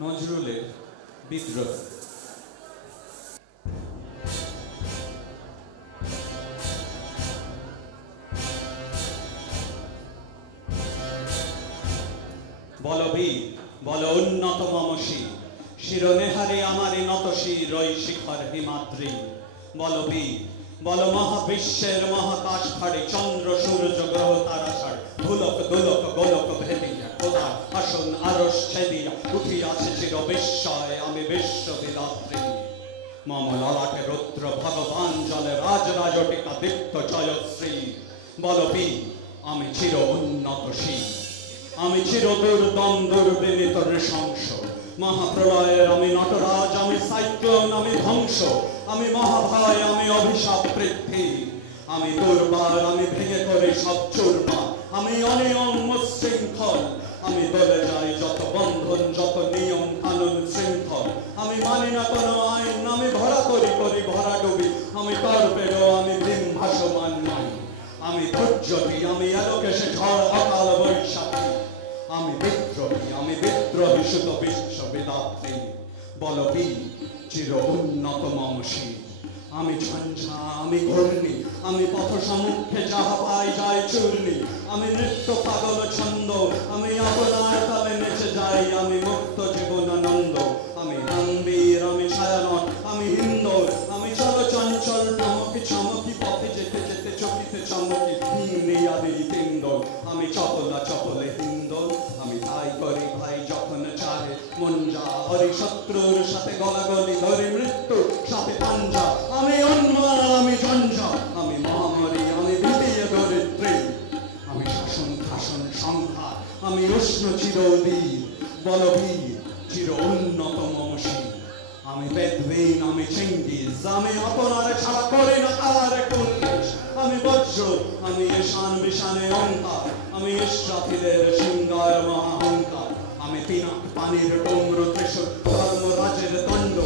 নজরুলের বিদ্রোহ। বলবীর বল উন্নত মমশী, শিরোনেহারে আমারে নতশির ওই শিখর হিমাদ্রি। বলবীর বল মহাবিশ্বের মহাকাশ ফাড়ে চন্দ্র সূর্য গ্রহ তারাসার ধুলক দুলক গোলক ভেদিয়া খোদা আসন আরশ ছেদিয়া উঠিয়াছে চির বিস্ময় আমি বিশ্ব বিধাত্রী। মম ললাটে রুদ্র ভগবান জলে রাজরাজটিকা দীপ্ত জয়শ্রী। বলবীর আমি চির উন্নতশীল, আমি চির দুর্দম দুর্বিনীত নৃশংস। মহাপ্রলয়ের আমি নটরাজ, আমি সাইক্লোন, আমি ধ্বংস, আমি মহাভয়, আমি অভিশাপ বৃদ্ধি। আমি দুর্বার, আমি ভেঙে করে সব চুরমার, আমি অনিয়ম উচ্ছৃঙ্খল। আমি দলে যাই যত বন্ধন, যত নিয়ম কানুন শৃঙ্খল। আমি মানি না কোনো আইন, আমি ভরা করি করি ভরা ডুবি। আমি টর্পেডো, আমি ডিম ভাসমান নই। আমি দুর্যোগী, আমি এলোকেশে ঝড় অকাল বৈশাখী। আমি বিদ্রোহী, আমি বিদ্রোহী সুত বিশ্ববিধাত্রী। বলবীর চির উন্নত মমশী, আমি ঝঞ্ঝা, আমি ঘূর্ণি, আমি পথ সম্মুখে যাহা পাই যায় চূর্ণি। আমি নৃত্য পাগল ছন্দ, আমি আপনার তালে নেচে যাই, আমি মুক্ত জীবনানন্দ। আমি গাম্ভীর, আমি ছায়ানট, আমি হিন্দোর, আমি চল চঞ্চল চমকি চমকি পথে যেতে যেতে চকিতে চমকি আদি তিন্দোর। আমি চপলা চপলে হিন্দোর, আমি তাই করি ভাই যখন চাহে মন যা। হরি শত্রুর সাথে গলাগলি ধরে মৃত্যু সাথে পাঞ্জা। আমি উন্মাদ, আমি ঝঞ্ঝা, আমি মহামারী, আমি বিপিয়ে দরিদ্রী। আমি শাসন শাসন সংহার, আমি উষ্ণ চিরবীর। বলবীর চির উন্নত মমশী, আমি বেদবিন, আমি চেঙ্গিজ, আমি আপনারে ছাড়া করি না কার কুল্লিশ। আমি বজ্র, আমি ঈশান বিশানে অঙ্কার, আমি ইসরাফিলের সিংহার মহাহংকার। আমি পিনাক পানির ডোমর ত্রিশূল ধর্মরাজের দণ্ড,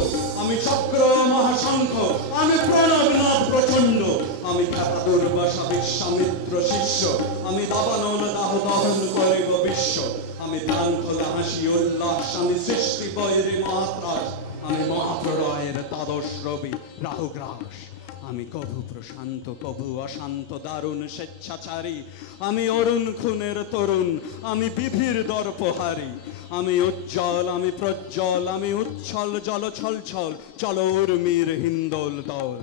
আমি চক্র মহাশঙ্খ, আমি প্রণবনাথ প্রচণ্ড। আমি খ্যাতা দুর্বাসা বিশ্বামিত্র শিষ্য, আমি দাবানল দাহ দহন করিব বিশ্ব। আমি প্রাণ খোলা হাসি উল্লাস, আমি সৃষ্টি বৈরী মহাত্রাস। আমি মহাপ্রলয়ের দ্বাদশ রবি রাহুগ্রাস। আমি কভু প্রশান্ত কভু অশান্ত দারুণ স্বেচ্ছাচারী। আমি অরুণ খুনের তরুণ, আমি বিধির দর্পহারী। আমি উজ্জ্বল, আমি প্রজ্জ্বল, আমি উচ্ছল জল ছল ছল চল উর্মির হিন্দোল দল।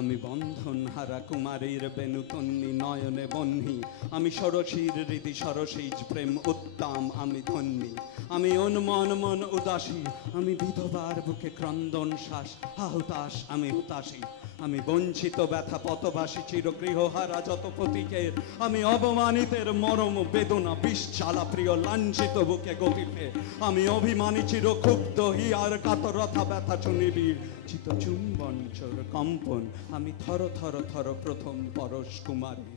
আমি বন্ধন হারা কুমারীর বেনুতন্নি নয়নে বহ্নি। আমি ষোড়শীর রীতি সরসীজ প্রেম উত্তম, আমি ধন্যী। আমি উন্মন মন উদাসী, আমি বিধবার বুকে ক্রন্দন শ্বাস হাহুতাস, আমি হুতাশী। আমি বঞ্চিত ব্যথা পথবাসী চির গৃহহারা যত প্রতীকের। আমি অবমানিতের মরম বেদনা বিষ জ্বালা প্রিয় লাঞ্ছিত বুকে গতিতে। আমি অভিমানী চির ক্ষুব্ধ হিয়ার কাতরতা ব্যথা চুনিবির চিত চুম্বন চোর কম্পন। আমি থর থর থর প্রথম পরশ কুমারী।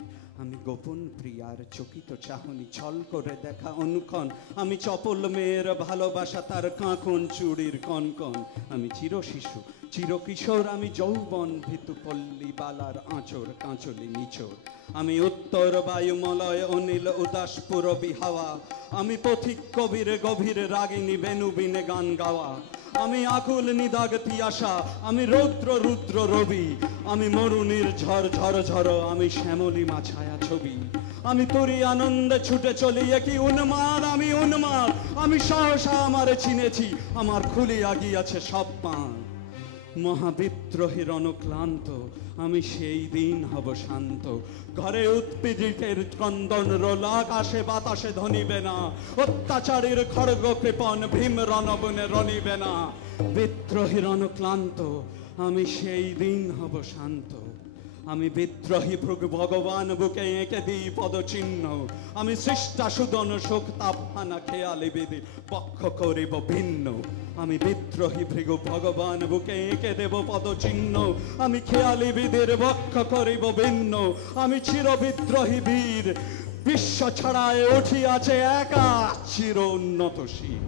আমি গোপন প্রিয়ার চকিত চাহনি ছল করে দেখা অনুক্ষণ। আমি চপল মেয়ের ভালোবাসা তার কাঁকন চুড়ির কনকন। আমি চির শিশু চির কিশোর, আমি যৌবন ভীতু পল্লী বালার আঁচড় কাঁচলি নিচোর। আমি উত্তর বায়ুমলয় অনিল উদাস পুরবী হাওয়া। আমি পথিক কবির গভীর রাগিনী বেনুবিনে গান গাওয়া। আমি আকুল নিদাগ তিয়াসা, আমি রৌদ্র রুদ্র রবি। আমি মরুনির ঝড় ঝড় ঝড়, আমি শ্যামলিমা ছায়া ছবি। আমি তোরই আনন্দে ছুটে চলি কি উন্মাদ, আমি উন্মাদ। আমি সহসা আমারে চিনেছি, আমার খুলিয়া গিয়াছে সব পান। মহাবিদ্রোহীর অনুক্লান্ত, আমি সেই দিন হব শান্ত। ঘরে উৎপীড়িতের ক্রন্দন রোল আকাশে বাতাসে ধনিবে না। অত্যাচারীর খড়গ কৃপণ ভীম রণবনে রণিবে না। বিদ্রোহীর অনুক্লান্ত, আমি সেই দিন হব শান্ত। আমি বিদ্রোহী ভগবান বুকে এঁকে দিই পদচিহ্ন। আমি সৃষ্টা সুদন শোক তাপহানা খেয়ালি বিধি পক্ষ করিব ভিন্ন। আমি বিদ্রোহী ভৃগু ভগবান বুকে এঁকে দেব পদচিহ্ন। আমি খেয়ালি বিধির বক্ষ করিব ভিন্ন। আমি চির বিদ্রোহী বীর, বিশ্ব ছড়ায় উঠিয়াছে একা চির উন্নত শীর।